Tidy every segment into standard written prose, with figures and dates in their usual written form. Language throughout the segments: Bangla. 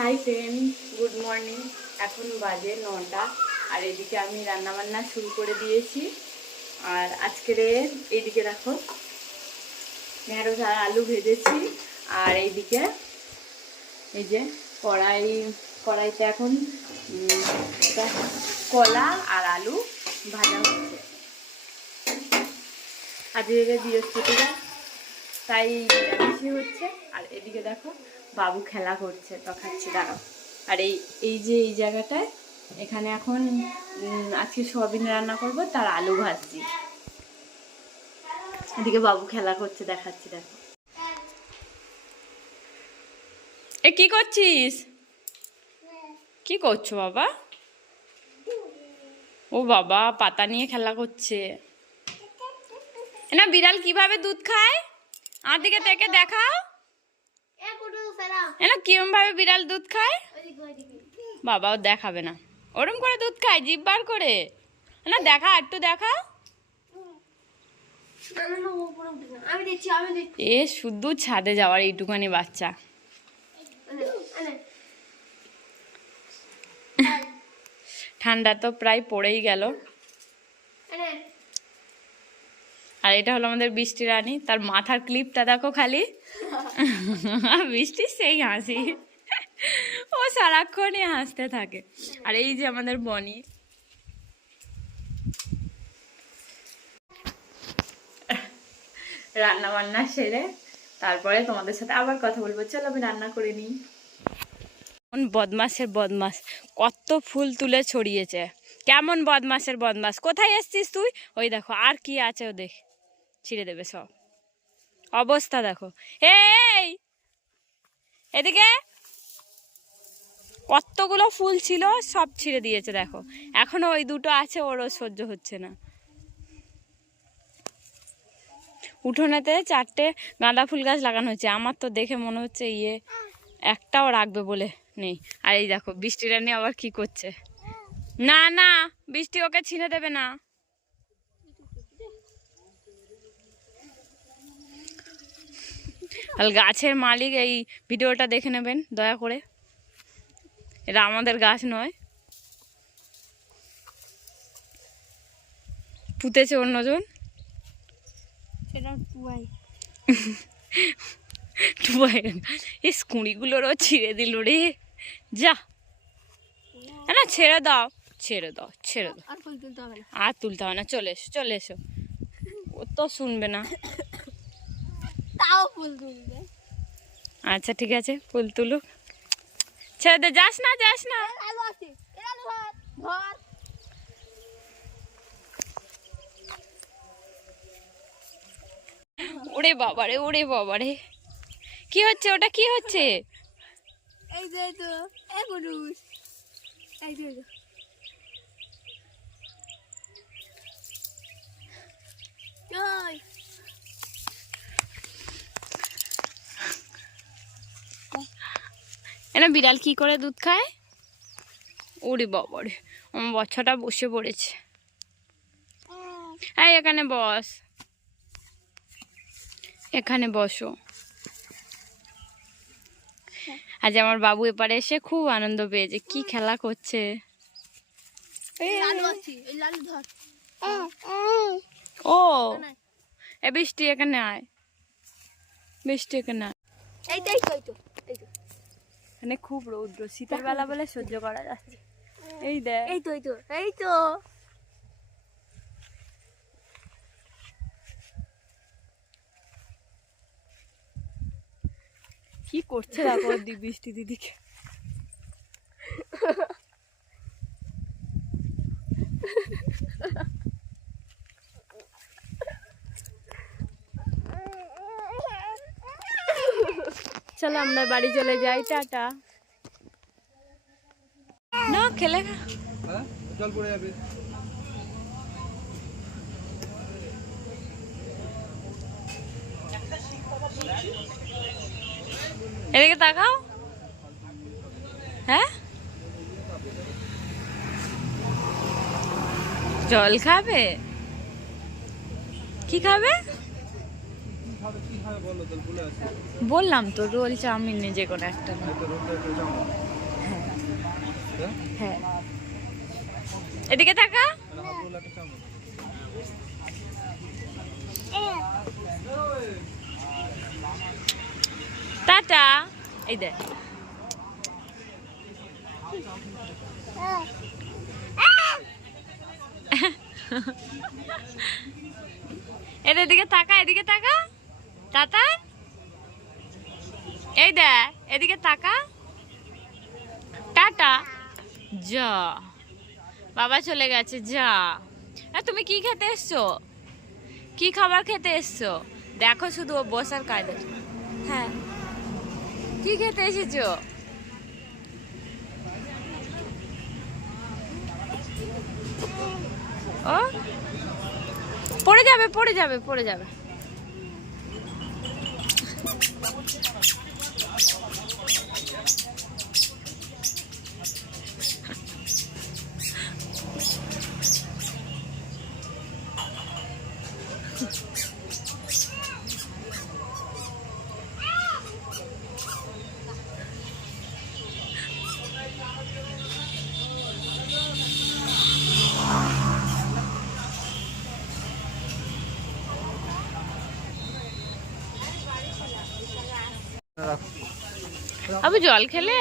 Hi friend, good morning. এখন বাজে 9টা আর এদিকে আমি রান্নাবান্না শুরু করে দিয়েছি। আর আজকের এইদিকে দেখো ঢেঁড়স আর আলু ভেজেছি। আর এইদিকে এই যে কড়াইতে এখন কলা আর আলু ভাজা হচ্ছে। আজকে বৃহস্পতিবার তাই নিরামিষই হচ্ছে। আর এদিকে দেখো বাবু খেলা করছে, তো খাচ্ছে দাঁড়াও। আর এই যে এই জায়গাটায় এখানে এখন আজকে সয়াবিন রান্না করব, তার আলু ভাজছি। এদিকে বাবু খেলা করছে, দেখাচ্ছি দেখো। এ কি করছিস? কি করছো বাবা? ও বাবা, পাতা নিয়ে খেলা করছে না। বিড়াল কিভাবে দুধ খায় আমার দিকে থেকে দেখাও। না কিরম ভাবে বিড়াল দুধ খায় বাবাও দেখাবে না। ওরম করে দুধ খায় জিভ বার করে না, দেখা একটু দেখা। এ শুধু ছাদে যাওয়ার এইটুখানি বাচ্চা। ঠান্ডা তো প্রায় পড়েই গেল। আর এটা হলো আমাদের বৃষ্টি রানী, তার মাথার ক্লিপটা দেখো খালি। বৃষ্টি সেই হাসি, ও সারাক্ষণই হাসতে থাকে। আর এই যে আমাদের বনি, রান্না বান্না সেরে তারপরে তোমাদের সাথে আবার কথা বলবো। চলো আমি রান্না করে নিই। বদমাসের বদমাস, কত ফুল তুলে ছড়িয়েছে। কেমন বদমাসের বদমাস, কোথায় এসছিস তুই? ওই দেখো আর কি আছে, ও দেখ ছিঁড়ে দেবে সব। অবস্থা দেখো। এই এদিকে কতগুলো ফুল ছিল, সব ছিঁড়ে দিয়েছে দেখো। এখনো ওই দুটো আছে, ওরও সহ্য হচ্ছে না। উঠোনেতে 4টে গাঁদা ফুল গাছ লাগানো হয়েছে। আমার তো দেখে মনে হচ্ছে একটাও রাখবে বলে নেই। আর এই দেখো বৃষ্টি রানী আবার কি করছে। না না, বৃষ্টি ওকে ছিঁড়ে দেবে না। আর গাছের মালিক এই ভিডিওটা দেখে নেবেন দয়া করে, এটা আমাদের গাছ নয়, পুঁতেছে অন্যজন। এই স্কুড়িগুলোরও ছিঁড়ে দিল রে। যা না, ছেড়ে দাও ছেড়ে দাও ছেড়ে দাও, আর তুলতে হবে না। চলে এসো চলে এসো, ও তো শুনবে না। আচ্ছা ঠিক আছে, ফুল তুলুক, ছেড়ে দে। যাস না যাস না। ওরে বাবারে ওরে বাবারে, কি হচ্ছে ওটা? কি হচ্ছে? এই যে তো এই পুরুষ, এই যে ওই এনা বিড়াল কি করে দুধ খায়? ওরে বাবারে, আমার বাচ্চাটা বসে পড়েছে। এই এখানে বস, এখানে বসো। আজ আমার বাবু এপারে এসে খুব আনন্দ পেয়েছে। কি খেলা করছে। ও এ বৃষ্টি এখানে আয়, বৃষ্টি এখানে আয়। এখানে খুব রৌদ্র, শীতের বেলা বলে সহ্য করা যাচ্ছে। এই দেখ, এই তো এই তো এই তো কি করছে দেখো বৃষ্টি দিদিকে। চলো আমরা বাড়ি চলে যাই, টাটা। না খেলে জল পড়ে যাবে। এদিকে তাকাও। হ্যাঁ জল খাবে? কি খাবে? বলো তাহলে বলে আসি। বললাম তো রোল চাউমিন যে কোনো একটা নাও। একটা রোল একটা চাউমিন। হ্যাঁ হ্যাঁ? হ্যাঁ, এদিকে তাকা। মানে হাফ রোল একটা চাউমিন। টাটা। এই দেখ, এদিকে তাকা, এদিকে তাকা টাটা। এই দেখ, এদিকে তাকা টাটা। যা, বাবা চলে গেছে, যা। তুমি কি খেতে এসছো? কি খাবার খেতে এসছো? দেখো শুধু ও বসার কাজ আছে। হ্যাঁ, কি খেতে এসেছো? ও পড়ে যাবে, পড়ে যাবে, পড়ে যাবে। রাখো। আবু জল খেলে?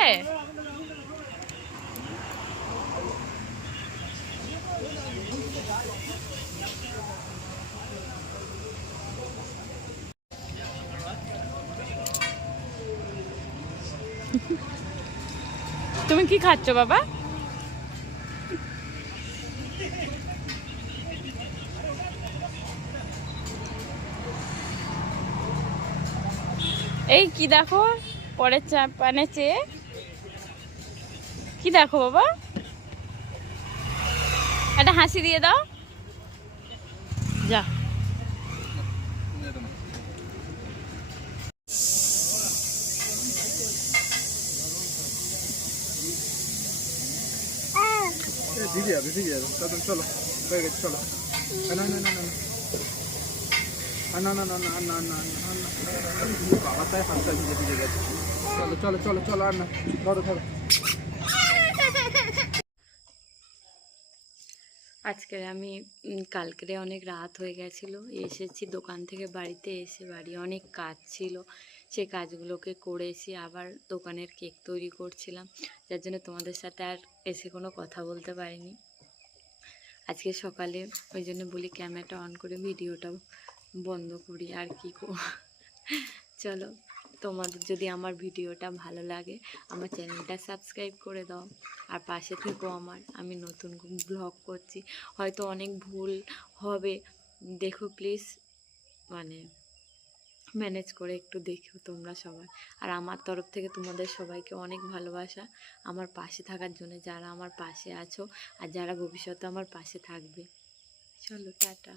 তুমি কি খাচ্ছ বাবা? এই কি দেখো পরের পানে চেয়ে, কি দেখো বাবা? একটা হাসি দিয়ে দাও, যা। ভিজে যাবে ভিজে যাবে। তাড়াতাড়ি চলো, হয়ে গেছে চলো। না না না না না না না না না না না না না, বাবা তাই হাতটা ভিজে ভিজে গেছে। চলো চলো চলো চলো, আর না, ধরো ধরো। আজকে আমি কালকে অনেক রাত হয়ে গেছিল, এসেছি দোকান থেকে বাড়িতে, এসে বাড়ি অনেক কাজ ছিল, সেই কাজগুলোকে করেছি। আবার দোকানের কেক তৈরি করছিলাম, যার জন্য তোমাদের সাথে আর এসে কোনো কথা বলতে পারিনি আজকে সকালে। ওই জন্য বলি ক্যামেরাটা অন করে ভিডিওটা বন্ধ করি আর কি চলো, তোমাদের যদি আমার ভিডিওটা ভালো লাগে আমার চ্যানেলটা সাবস্ক্রাইব করে দাও, আর পাশে থেকেও আমি নতুন ব্লগ করছি, হয়তো অনেক ভুল হবে, দেখো প্লিজ, মানে ম্যানেজ করে একটু দেখো তোমরা সবাই। আর আমার তরফ থেকে তোমাদের সবাইকে অনেক ভালোবাসা, আমার পাশে থাকার জন্য, যারা আমার পাশে আছো আর যারা ভবিষ্যতে আমার পাশে থাকবে। চলো টাটা।